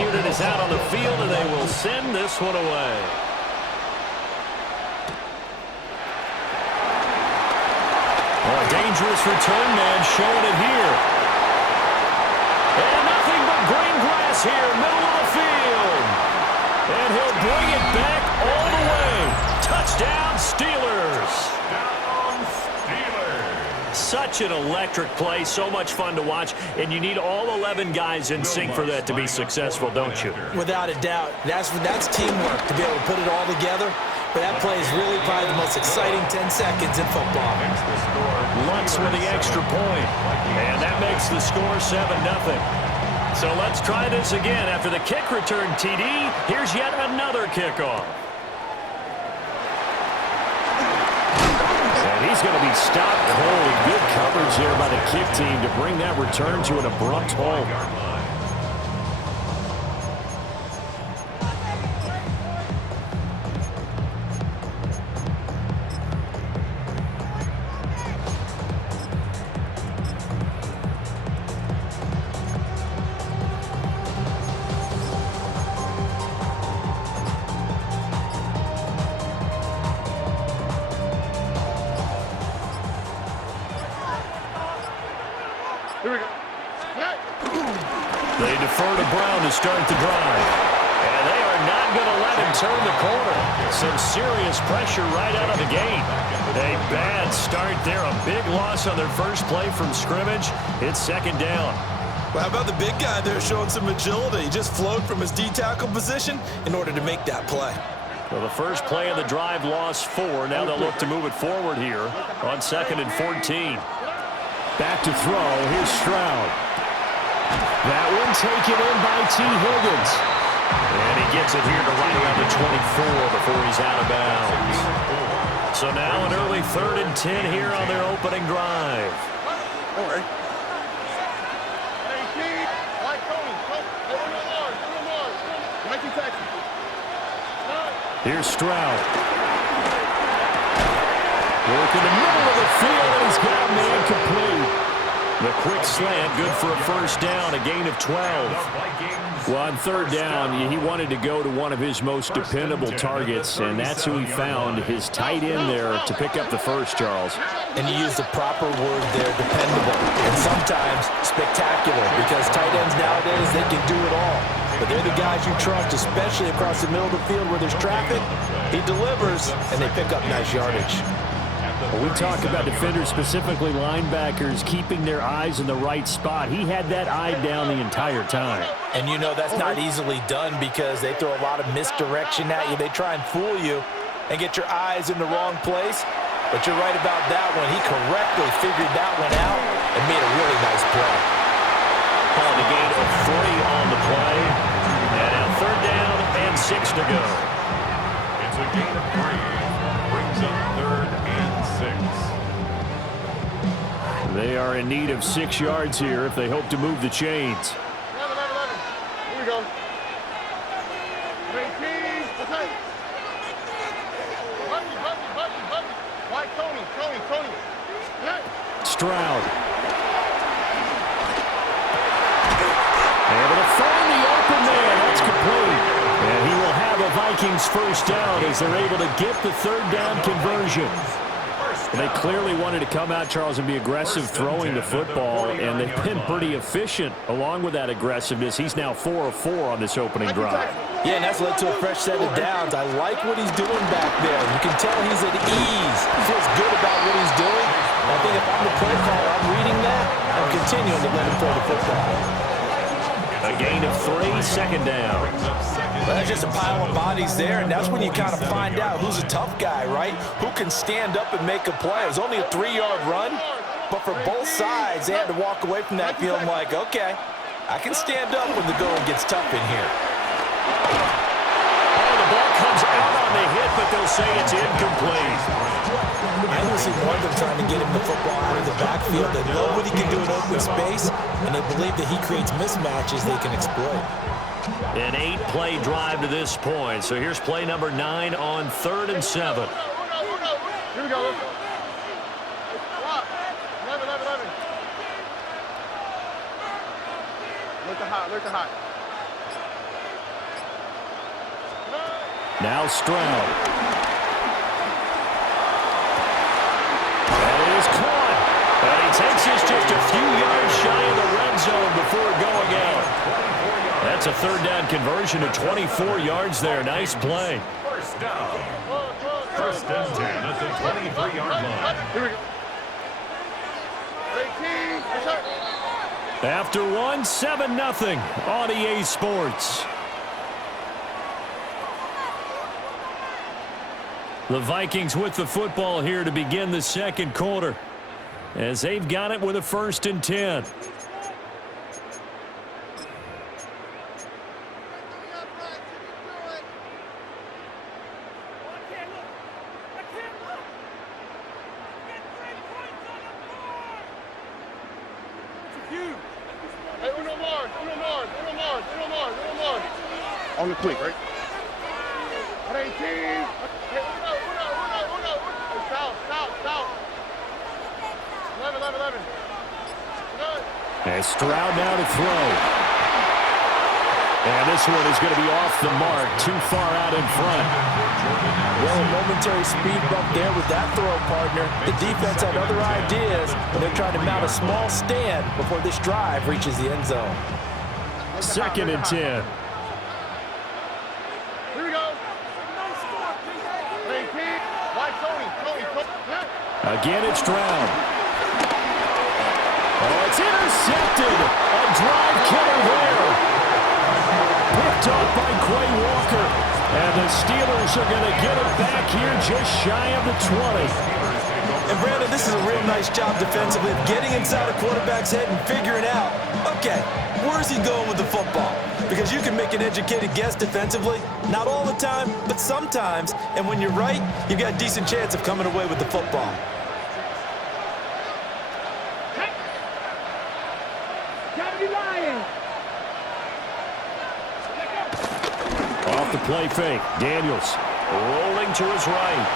unit is out on the field, and they will send this one away. Oh, a dangerous return man showing it here. And nothing but green grass here, middle of the field. And he'll bring it back all the way. Touchdown, Steelers. Such an electric play, so much fun to watch, and you need all 11 guys in sync for that to be successful, don't you? Without a doubt. That's teamwork to be able to put it all together. But that play is really probably the most exciting 10 seconds in football. Lutz with the extra point, and that makes the score 7-0. So let's try this again. After the kick return TD, here's yet another kickoff. And he's going to be stopped cold. Good coverage there by the kick team to bring that return to an abrupt halt. They defer to Brown to start the drive. And they are not going to let him turn the corner. Some serious pressure right out of the gate. A bad start there. A big loss on their first play from scrimmage. It's second down. Well, how about the big guy there showing some agility? He just flowed from his D-tackle position in order to make that play. Well, the first play of the drive lost 4. Now they'll look to move it forward here on 2nd and 14. Back to throw. Here's Stroud. That one taken in by T. Higgins. And he gets it here to right around the 24 before he's out of bounds. So now an early 3rd and 10 here on their opening drive. Here's Stroud. Working the middle of the field, and he's got a man complete. The quick slant, good for a first down, a gain of 12. Well, on 3rd down, he wanted to go to one of his most dependable targets, and that's who he found, his tight end there to pick up the first, Charles. And you use the proper word there, dependable, and sometimes spectacular, because tight ends nowadays, they can do it all. But they're the guys you trust, especially across the middle of the field where there's traffic. He delivers, and they pick up nice yardage. Well, we talk about defenders, specifically linebackers, keeping their eyes in the right spot. He had that eye down the entire time. And you know that's not easily done because they throw a lot of misdirection at you. They try and fool you and get your eyes in the wrong place. But you're right about that one. He correctly figured that one out and made a really nice play. Calling a gain of 3 on the play. And now 3rd down and 6 to go. It's a gain of 3. Brings up 3rd and 6. They are in need of 6 yards here if they hope to move the chains. 11. Here we go. 18. Okay. Huddy. White, Tony. Stroud. Able to find the open man. That's complete. And he will have a Vikings first down as they're able to get the 3rd down conversion. They clearly wanted to come out, Charles, and be aggressive throwing the football, and they've been pretty efficient along with that aggressiveness. He's now 4 of 4 on this opening drive. Yeah, and that's led to a fresh set of downs. I like what he's doing back there. You can tell he's at ease. He feels good about what he's doing. I think if I'm the play caller, I'm reading that. I'm continuing to let him throw the football. A gain of 3, 2nd down. Well, that's just a pile of bodies there, and that's when you kind of find out who's a tough guy, right? Who can stand up and make a play. It was only a 3-yard run, but for both sides, they had to walk away from that feeling like, okay, I can stand up when the going gets tough in here. Oh, the ball comes out on the hit, but they'll say it's incomplete. I don't see more of them trying to get him the football out of the backfield. They love what he can do in open space, and they believe that he creates mismatches they can exploit. An 8-play drive to this point. So here's play number 9 on 3rd and 7. Here we go. 11. Look the hot. Now Stroud. That is caught. And he takes this just a few yards shy of the red zone before going out. That's a third down conversion of 24 yards there. Nice play. First down. First and 10 at the 23-yard line. Here we go. 18. After one, 7-0 on EA Sports. The Vikings with the football here to begin the second quarter, as they've got it with a 1st and 10. Hey, Uno Mars. On the quick, right? At 18. Hey, Uno. South. 11. Good. And Stroud now to throw. And this one is going to be off the mark, too far out in front. Well, a momentary speed bump there with that throw, partner. The defense had other ideas, and they're trying to mount a small stand before this drive reaches the end zone. 2nd and 10. Here we go. 18. Why Tony? Again, it's Stroud. Oh, it's intercepted. A drive killer there. Picked up by Quay Walker. And the Steelers are going to get it back here just shy of the 20. And Brandon, this is a real nice job defensively of getting inside a quarterback's head and figuring out, okay, where's he going with the football? Because you can make an educated guess defensively, not all the time, but sometimes. And when you're right, you've got a decent chance of coming away with the football. Off the play fake. Daniels rolling to his right.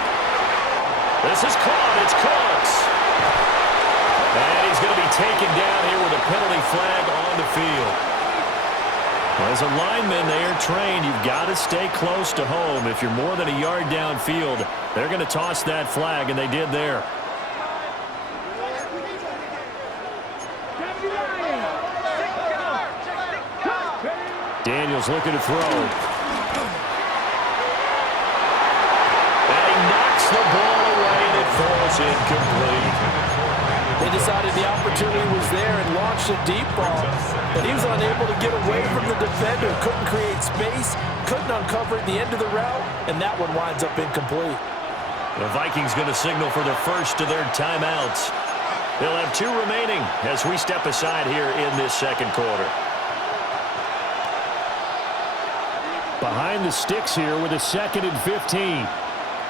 This is caught. It's Cooks. And he's going to be taken down here with a penalty flag on the field. As a lineman, they are trained. You've got to stay close to home. If you're more than a yard downfield, they're going to toss that flag, and they did there. Daniels looking to throw. And he knocks the ball away, and it falls incomplete. They decided the opportunity was there and launched a deep ball, but he was unable to get away from the defender, couldn't create space, couldn't uncover at the end of the route, and that one winds up incomplete. The Vikings going to signal for the first of their timeouts. They'll have 2 remaining as we step aside here in this second quarter. Behind the sticks here with a 2nd and 15.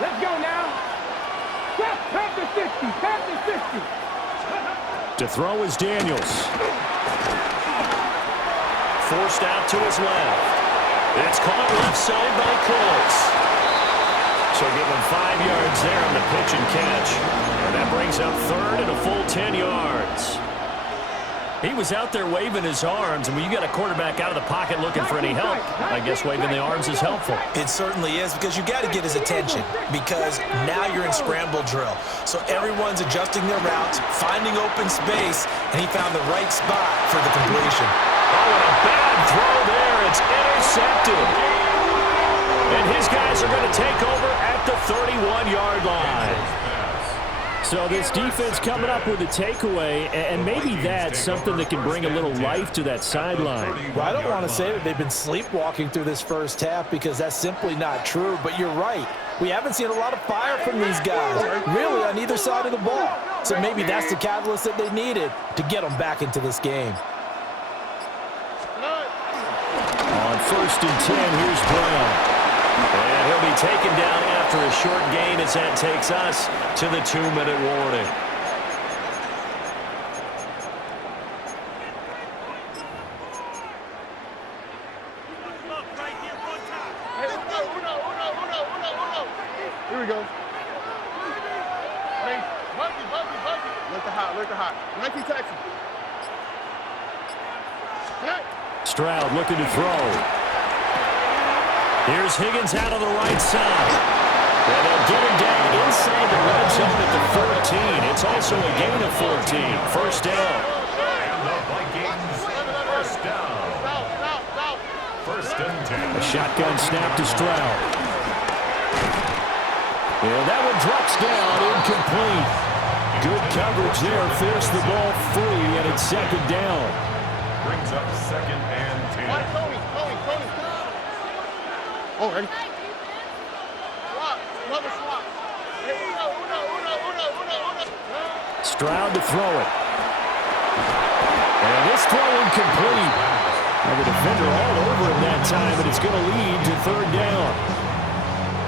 Let's go now. Past the 50. To throw is Daniels. Forced out to his left. It's caught left side by Cooks. So give him 5 yards there on the pitch and catch. And that brings up 3rd and a full 10 yards. He was out there waving his arms, and when you got a quarterback out of the pocket looking for any help, I guess waving the arms is helpful. It certainly is, because you got to get his attention, because now you're in scramble drill. So everyone's adjusting their routes, finding open space, and he found the right spot for the completion. Oh, and a bad throw there. It's intercepted. And his guys are going to take over at the 31-yard line. So this defense coming up with a takeaway, and maybe that's something that can bring a little life to that sideline. Well, I don't want to say that they've been sleepwalking through this first half, because that's simply not true, but you're right. We haven't seen a lot of fire from these guys, really, on either side of the ball. So maybe that's the catalyst that they needed to get them back into this game. On 1st and 10, here's Brown. And he'll be taken down after a short gain as that takes us to the 2-minute warning. Here we go. Hey, Huggy. Look at hot. 19 Texas. Stroud looking to throw. Here's Higgins out on the right side. And they'll get him down inside the red zone at the 14. It's also a gain of 14. First down. And the Vikings, first down. First and 10. A shotgun snap to Stroud. And that one drops down, incomplete. Good coverage there, forced the ball free, and it's second down. Brings up second and 10. Tony. Oh, ready? Another swap. Stroud to throw it. And this throw incomplete. Now the defender all over him that time, but it's going to lead to third down.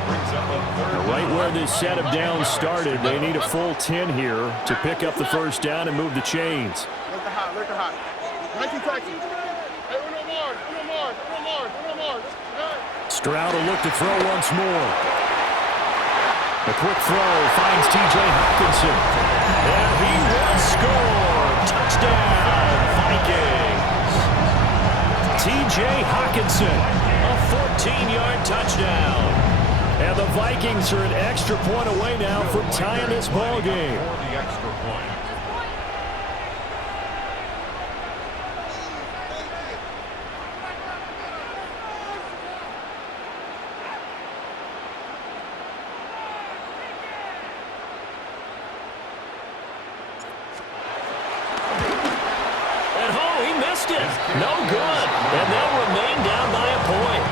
Brings up a third. Right where this set of downs started, they need a full 10 here to pick up the first down and move the chains. Look the hot. 19 Texans. Hey, Uno more. Stroud will look to throw once more. A quick throw finds T.J. Hockenson. And he will score. Touchdown, Vikings. T.J. Hockenson, a 14-yard touchdown. And the Vikings are an extra point away now from tying this ball game. For the extra point. No good, and they'll remain down by a point.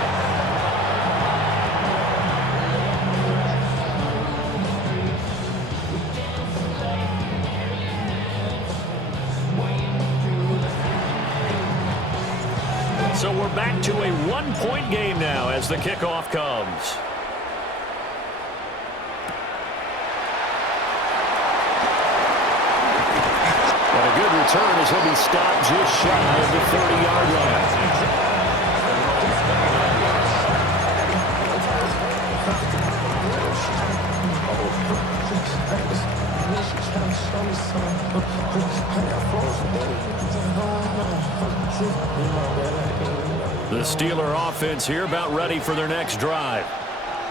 So we're back to a one-point game now as the kickoff comes. Return as he'll be stopped just shy of the 30-yard line. The Steeler offense here about ready for their next drive.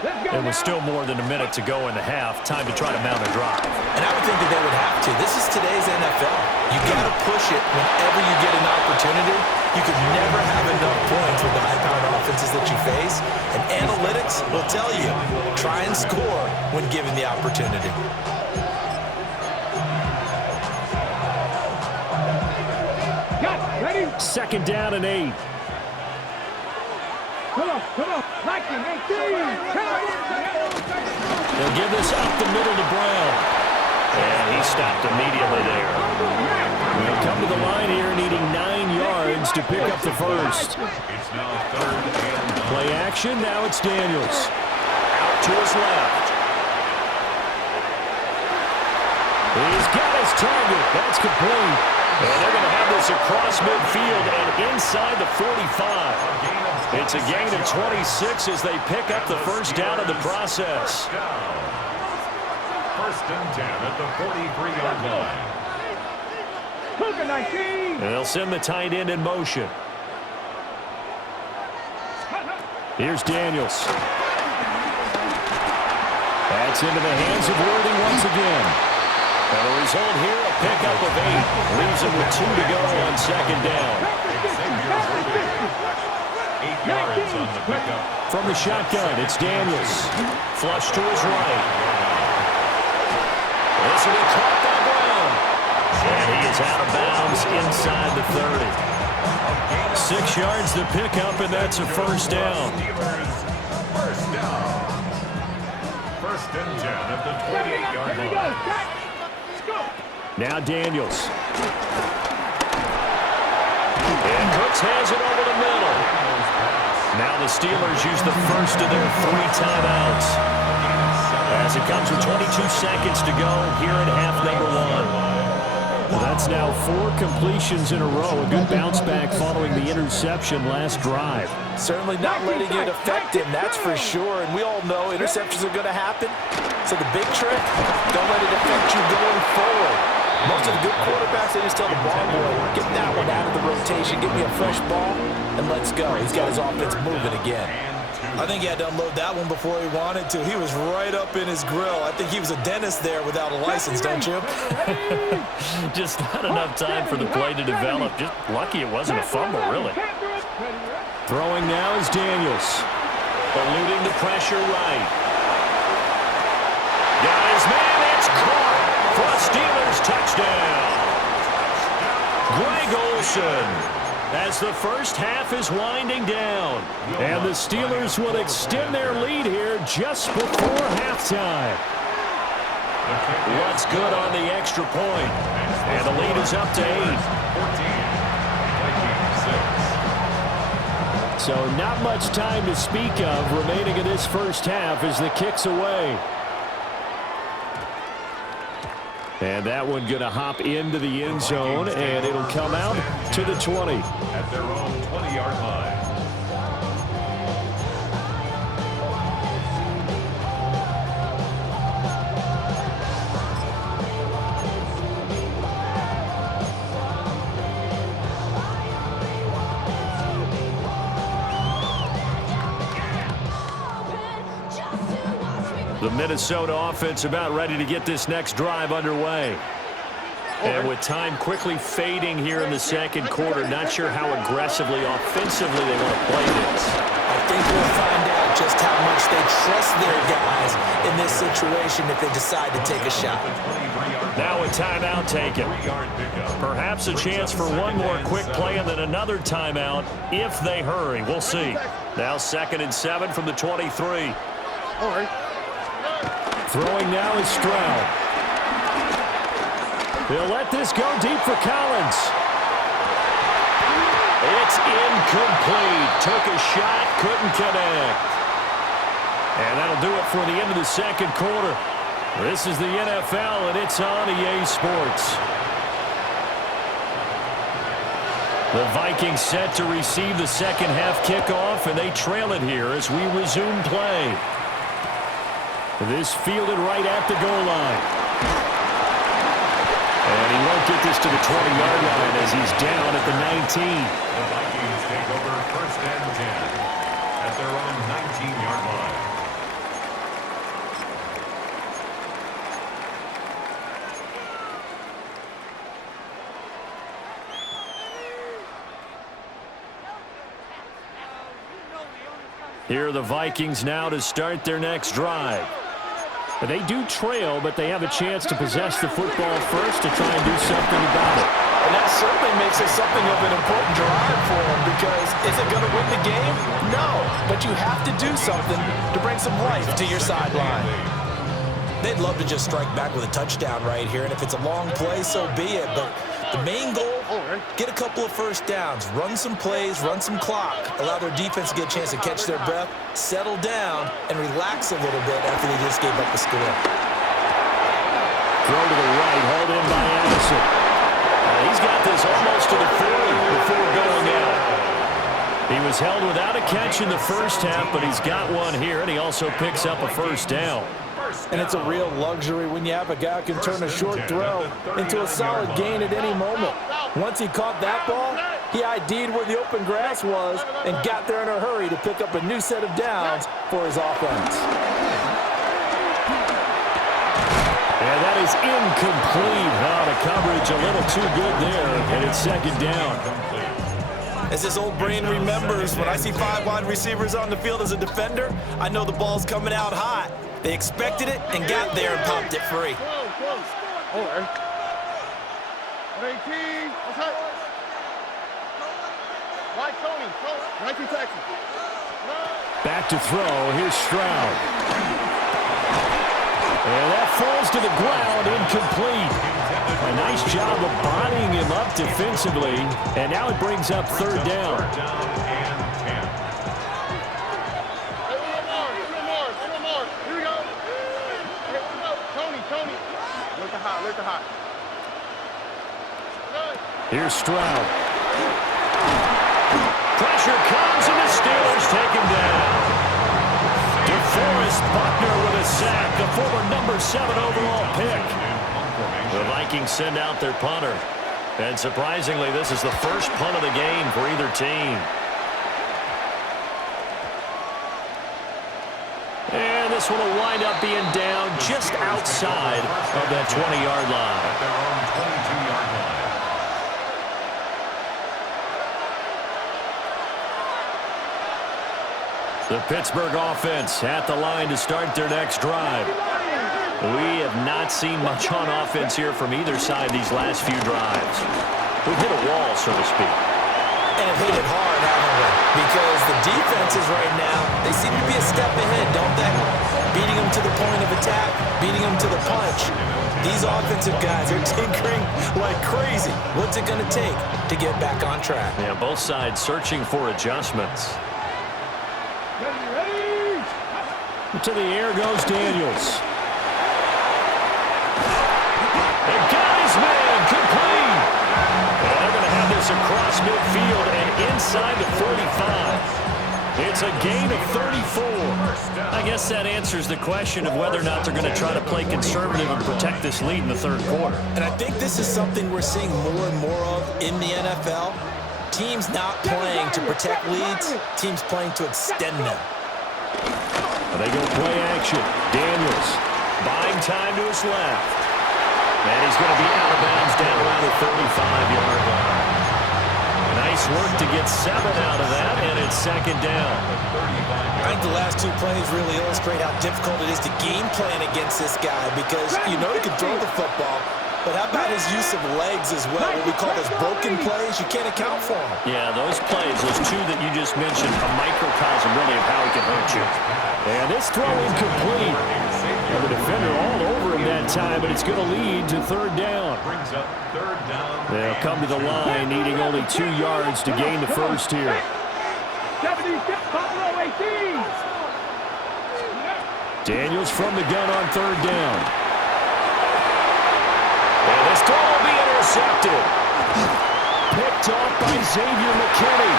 And with still more than a minute to go in the half, time to try to mount a drive. And I would think that they would have to. This is today's NFL. You got to push it whenever you get an opportunity. You could never have enough points with the high-powered offenses that you face. And analytics will tell you, try and score when given the opportunity. Ready? Second down and 8. Come on. Lightning, 18. They'll give this up the middle to Brown. And he stopped immediately there. They'll come to the line here needing 9 yards to pick up the first. It's now third and 9. Play action, now it's Daniels. Out to his left. He's got his target. That's complete. And they're going to have this across midfield and inside the 45. It's a gain of 26 as they pick up the first down in the process. First and 10 at the 43-yard line. And they'll send the tight end in motion. Here's Daniels. That's into the hands of Worthy once again. And the result here, a pickup of 8. Leaves him with 2 to go on second down. 8 yards on the pickup. From the shotgun, it's Daniels. Flush to his right. This will be caught by Brown. And he is out of bounds inside the 30. 6 yards the pickup, and that's a first down. First down. First and 10 at the 28-yard line. Now Daniels. And Cooks has it over the middle. Now the Steelers use the first of their 3 timeouts. As it comes with 22 seconds to go here in half number 1. Well, that's now 4 completions in a row. A good bounce back following the interception last drive. Certainly not letting it affect him, that's for sure. And we all know interceptions are going to happen. So the big trick, don't let it affect you going forward. Most of the good quarterbacks, they just tell the ball boy, get that one out of the rotation, give me a fresh ball, and let's go. He's got his offense moving again. I think he had to unload that one before he wanted to. He was right up in his grill. I think he was a dentist there without a license, don't you? Just not enough time for the play to develop. Just lucky it wasn't a fumble, really. Throwing now is Daniels. Eluding the pressure right. Got his man. It's caught for a Steelers touchdown. Greg Olsen. As the first half is winding down. And the Steelers will extend their lead here just before halftime. What's good on the extra point? And the lead is up to 8. So not much time to speak of remaining in this first half as the kick's away. And that one going to hop into the end zone, and it'll come out to the 20. At their own 20-yard line. The Minnesota offense about ready to get this next drive underway. And with time quickly fading here in the second quarter, not sure how aggressively, offensively they want to play this. I think we'll find out just how much they trust their guys in this situation if they decide to take a shot. Now a timeout taken. Perhaps a chance for one more quick play and then another timeout if they hurry. We'll see. Now 2nd and 7 from the 23. All right. Throwing now is Stroud. They'll let this go deep for Collins. It's incomplete. Took a shot, couldn't connect. And that'll do it for the end of the second quarter. This is the NFL, and it's on EA Sports. The Vikings set to receive the second half kickoff, and they trail it here as we resume play. This fielded right at the goal line. And he won't get this to the 20-yard line as he's down at the 19. The Vikings take over 1st and 10 at their own 19-yard line. Here are the Vikings now to start their next drive. They do trail, but they have a chance to possess the football first to try and do something about it. And that certainly makes it something of an important drive for them because is it going to win the game? No, but you have to do something to bring some life to your sideline. They'd love to just strike back with a touchdown right here, and if it's a long play, so be it. But the main goal, get a couple of first downs, run some plays, run some clock, allow their defense to get a chance to catch their breath, settle down, and relax a little bit after they just gave up the score. Throw to the right, hauled in by Addison. He's got this almost to the 40 before going out. He was held without a catch in the first half, but he's got one here, and he also picks up a first down. And it's a real luxury when you have a guy who can turn a short throw into a solid gain at any moment. Once he caught that ball, he ID'd where the open grass was and got there in a hurry to pick up a new set of downs for his offense. And that is incomplete. Oh, the coverage a little too good there, and it's 2nd down. As this old brain remembers, when I see 5 wide receivers on the field as a defender, I know the ball's coming out hot. They expected it and got there and popped it free. All right. 18. What's up? Right, Tony. 19 Texas. Back to throw. Here's Stroud. And that falls to the ground, incomplete. A nice job of bodying him up defensively, and now it brings up 3rd down. Here's Stroud. Pressure comes, and the Steelers take him down. DeForest Buckner with a sack, the former number 7 overall pick. The Vikings send out their punter. And surprisingly, this is the first punt of the game for either team. this one will wind up being down just outside of that 20-yard line. At their own 22-yard line. The Pittsburgh offense at the line to start their next drive. We have not seen much on offense here from either side these last few drives. We've hit a wall, so to speak. And hit it hard, haven't we? Because the defenses right now, they seem to be a step ahead, don't they? Beating them to the point of attack, beating them to the punch. These offensive guys are tinkering like crazy. What's it going to take to get back on track? Yeah, both sides searching for adjustments. To the air goes Daniels. And got his man complete. And they're going to have this across midfield and inside the 45. It's a gain of 34. I guess that answers the question of whether or not they're going to try to play conservative and protect this lead in the third quarter. And I think this is something we're seeing more and more of in the NFL. Teams not playing to protect leads, teams playing to extend them. They go play action. Daniels buying time to his left. And he's going to be out of bounds down around the 35-yard line. Nice work to get 7 out of that, and it's second down. I think the last two plays really illustrate how difficult it is to game plan against this guy because you know he can throw the football, but how about his use of legs as well? What we call those broken plays, you can't account for them. Yeah, those plays, those two that you just mentioned, a microcosm really of how he can hurt you. And this throw incomplete. And the defender all over him that time, but it's going to lead to third down. Brings up third down. They'll come to the line, needing only 2 yards to gain the first here. 76, Buffalo 18. Daniels from the gun on third down. And this throw will be intercepted. Picked off by Xavier McKinney.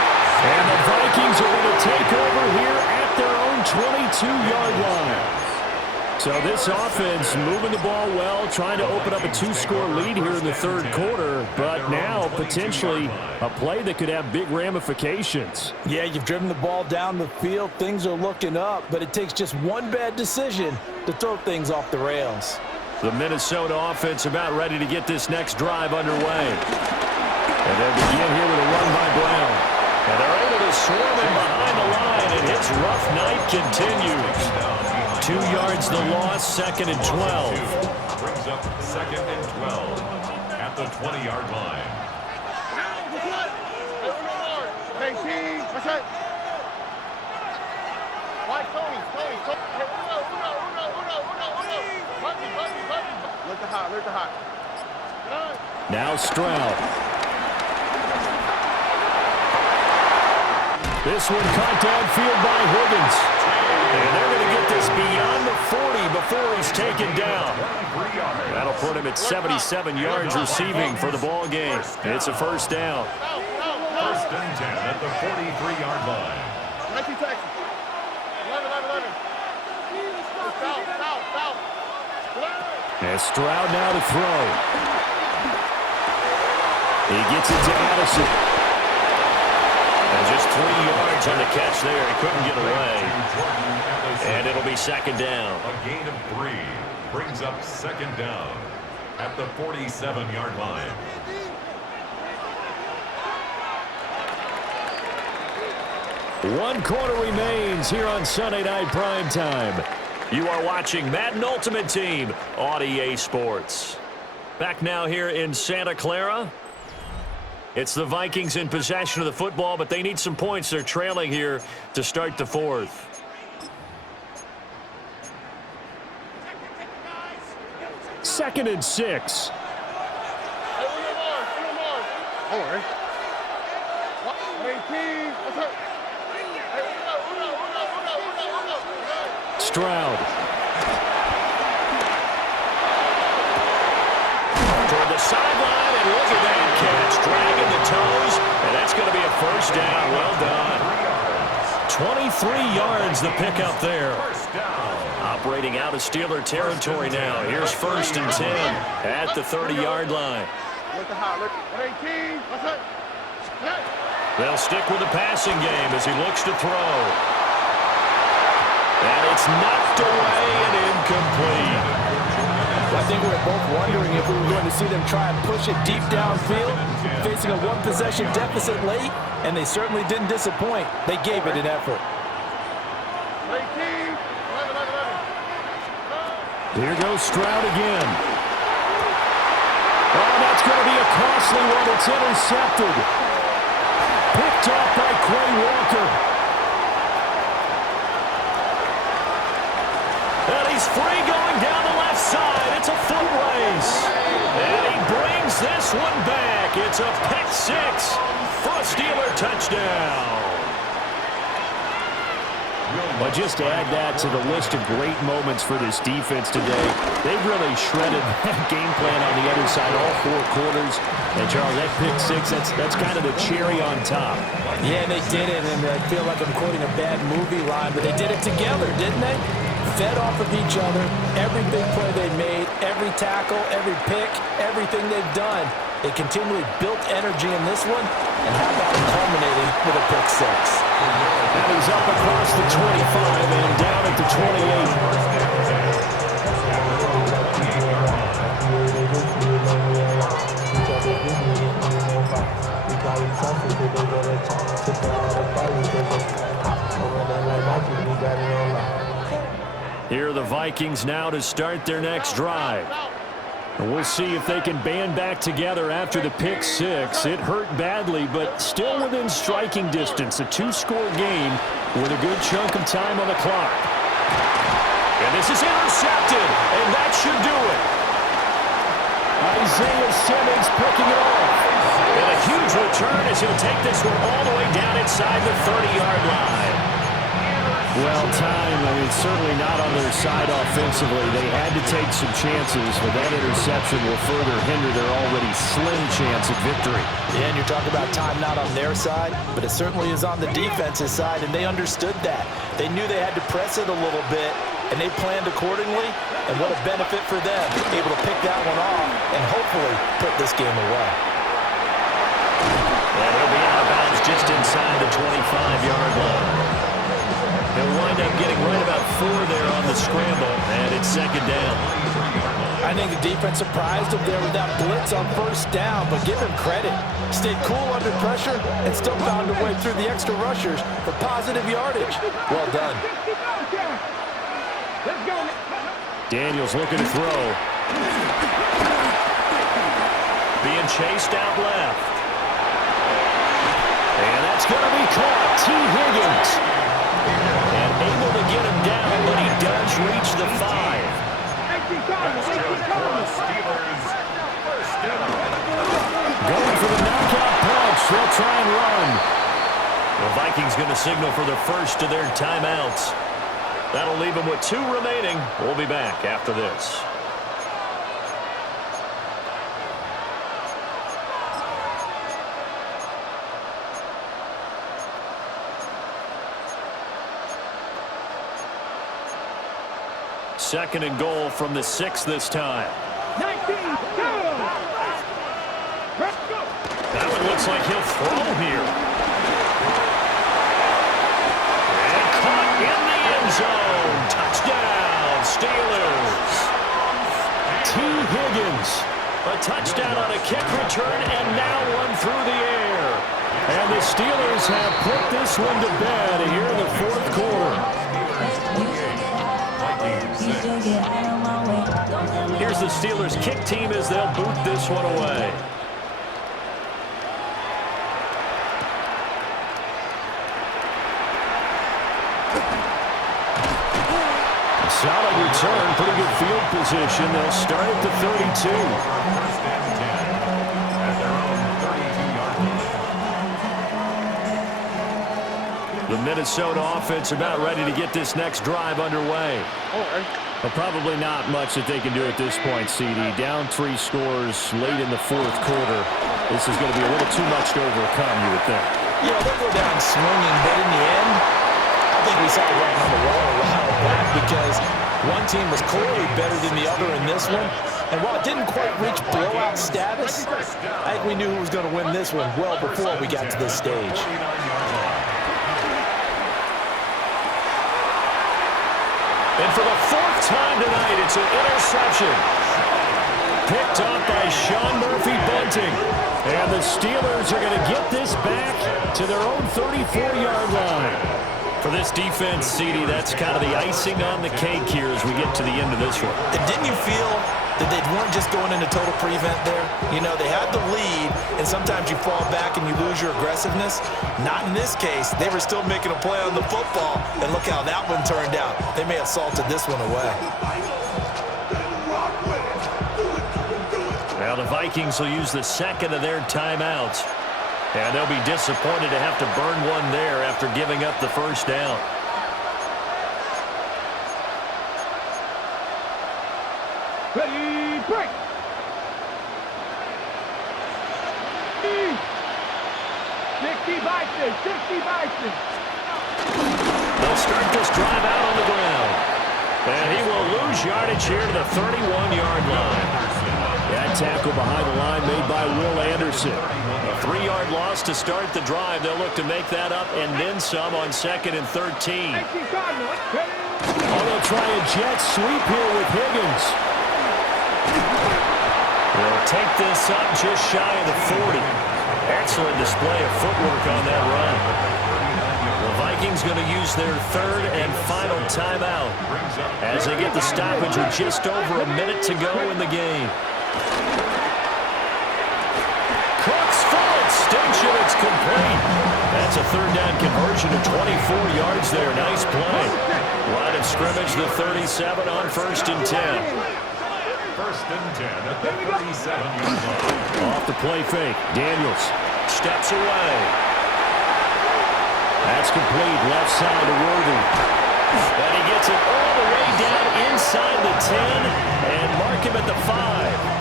And the Vikings are going to take over here at their own 22-yard line. So this offense moving the ball well, trying to open up a 2-score lead here in the third quarter, but now potentially a play that could have big ramifications. Yeah, you've driven the ball down the field. Things are looking up, but it takes just one bad decision to throw things off the rails. The Minnesota offense about ready to get this next drive underway. And they'll begin here with a run by Brown. And they're able to swarm him behind the line, and his rough night continues. 2 yards the loss, second and 12. Brings up second and 12 at the 20-yard line. 18, what's that? Why, Tony? Let the hot. Now Stroud. This one caught downfield by Higgins. And they're going to get this beyond the 40 before he's taken down. That'll put him at 77 yards receiving for the ball game. It's a first down. First and 10 at the 43-yard line. 19 Texas. 11. And Stroud now to throw. He gets it to Addison. And just 3 yards on the catch there. He couldn't get away. And it'll be second down. A gain of 3 brings up second down at the 47-yard line. One quarter remains here on Sunday Night Primetime. You are watching Madden Ultimate Team on EA Sports. Back now here in Santa Clara. It's the Vikings in possession of the football, but they need some points. They're trailing here to start the fourth. Second and 6. All right. 18, what's up? Stroud. Toward the sideline, and look at that catch. Dragging the toes, and that's going to be a first down. Well done. 23 yards the pickup there. Operating out of Steeler territory now. Here's first and 10 at the 30-yard line. Let the hot. 18, what's up? They'll stick with the passing game as he looks to throw. And it's knocked away and incomplete. I think we were both wondering if we were going to see them try and push it deep downfield, facing a one-possession deficit late, and they certainly didn't disappoint. They gave it an effort. Here goes Stroud again. Oh, that's going to be a costly one. It's intercepted. Picked off by Quay Walker. And he's free going down the left side. It's a foot race. And he brings this one back. It's a pick six for a Steeler touchdown. Well, just add that to the list of great moments for this defense today. They've really shredded that game plan on the other side all 4 quarters. And, Charles, that pick six, that's kind of the cherry on top. Yeah, they did it, and I feel like I'm quoting a bad movie line, but they did it together, didn't they? Fed off of each other, every big play they made, every tackle, every pick, everything they've done. They continually built energy in this one, and how about culminating with a pick six? And he's up across the 25 and down at the 28. Here are the Vikings now to start their next drive. And we'll see if they can band back together after the pick six. It hurt badly, but still within striking distance. A 2-score game with a good chunk of time on the clock. And this is intercepted, and that should do it. Isaiah Simmons picking it off. And a huge return as he'll take this one all the way down inside the 30-yard line. Well, certainly not on their side offensively. They had to take some chances, but that interception will further hinder their already slim chance at victory. Yeah, and you're talking about time not on their side, but it certainly is on the defense's side, and they understood that. They knew they had to press it a little bit, and they planned accordingly, and what a benefit for them, able to pick that one off and hopefully put this game away. And he'll be out of bounds just inside the 25-yard line. They'll wind up getting right about 4 there on the scramble, and it's second down. I think the defense surprised him there with that blitz on first down, but give him credit. Stayed cool under pressure and still found a way through the extra rushers for positive yardage. Well done. Daniels looking to throw. Being chased out left. And that's going to be caught. T. Higgins. And able to get him down, but he does reach the 5. Going for the knockout punch. They'll try and run. The Vikings going to signal for the first of their timeouts. That'll leave them with 2 remaining. We'll be back after this. Second and goal from the 6 this time. 19, go! Let's go! That one looks like he'll throw here. And caught in the end zone. Touchdown, Steelers. T. Higgins. A touchdown on a kick return and now one through the air. And the Steelers have put this one to bed here in the 4th quarter. Here's the Steelers kick team as they'll boot this one away. A solid return, pretty good field position. They'll start at the 32. First and 10 at their own 32-yard line. The Minnesota offense about ready to get this next drive underway. Well, probably not much that they can do at this point, CD. Down 3 scores late in the 4th quarter. This is going to be a little too much to overcome, you would think. Yeah, they'll go down swinging, but in the end, I think we saw the writing on the wall a while back because one team was clearly better than the other in this one. And while it didn't quite reach blowout status, I think we knew who was going to win this one well before we got to this stage. And for the fourth time tonight, it's an interception. Picked up by Sean Murphy-Bunting. And the Steelers are going to get this back to their own 34-yard line. For this defense, CD, that's kind of the icing on the cake here as we get to the end of this one. And didn't you feel that they weren't just going into total prevent there? You know, they had the lead, and sometimes you fall back and you lose your aggressiveness. Not in this case. They were still making a play on the football, and look how that one turned out. They may have salted this one away. Now the Vikings will use the second of their timeouts. And they'll be disappointed to have to burn one there after giving up the first down. Ready, break. 60 Bison, 60 Bison. They'll start this drive out on the ground. And he will lose yardage here to the 31-yard line. That tackle behind the line made by Will Anderson. A 3-yard loss to start the drive. They'll look to make that up and then some on 2nd and 13. They'll try a jet sweep here with Higgins. They'll take this up just shy of the 40. Excellent display of footwork on that run. The Vikings going to use their third and final timeout as they get the stoppage with just over a minute to go in the game. Cook's full extension. It's complete. That's a third down conversion of 24 yards there. Nice play. Line of scrimmage, the 37 on 1st and 10. 1st and 10 at the 37-yard line. Off the play fake. Daniels steps away. That's complete. Left side to Worthy. And he gets it all the way down inside the 10 and mark him at the 5.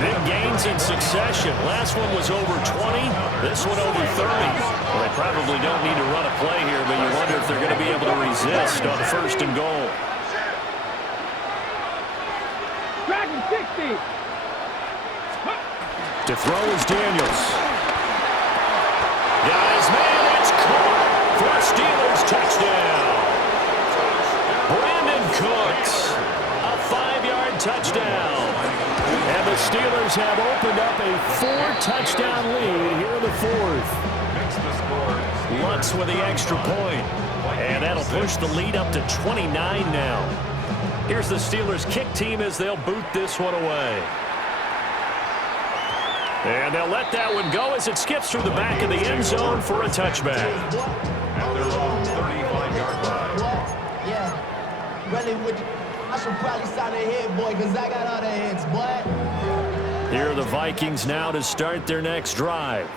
Big gains in succession. Last one was over 20. This one over 30. Well, they probably don't need to run a play here, but you wonder if they're going to be able to resist on 1st and goal. Dragon 60. To throw is Daniels. Got his man. It's caught for a Steelers touchdown. Brandon Cooks. A 5-yard touchdown. And the Steelers have opened up a 4-touchdown lead here in the 4th. Lutz with the extra point. And that'll push the lead up to 29 now. Here's the Steelers kick team as they'll boot this one away. And they'll let that one go as it skips through the back of the end zone for a touchback. At their own 35-yard line. Yeah. Really, I should probably sign a head, boy, because I got other heads, boy. Here are the Vikings now to start their next drive.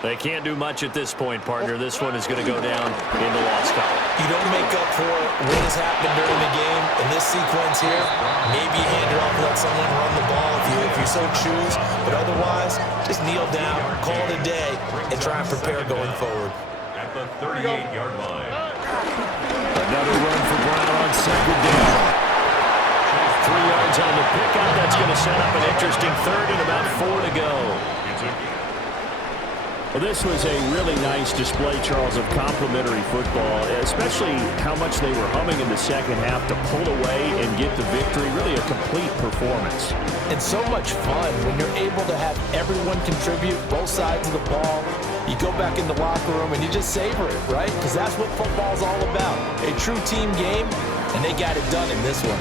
They can't do much at this point, partner. This one is going to go down in the loss column. You don't make up for what has happened during the game in this sequence here. Maybe hand it off, let someone run the ball if you so choose. But otherwise, just kneel down, call it a day, and try and prepare going forward. At the 38-yard line. Another run for Brown on 2nd down. 3 yards on the pickup. That's going to set up an interesting 3rd and about 4 to go. Well, this was a really nice display, Charles, of complimentary football, especially how much they were humming in the second half to pull away and get the victory. Really a complete performance. And so much fun when you're able to have everyone contribute, both sides of the ball. You go back in the locker room and you just savor it, right? Because that's what football's all about. A true team game, and they got it done in this one.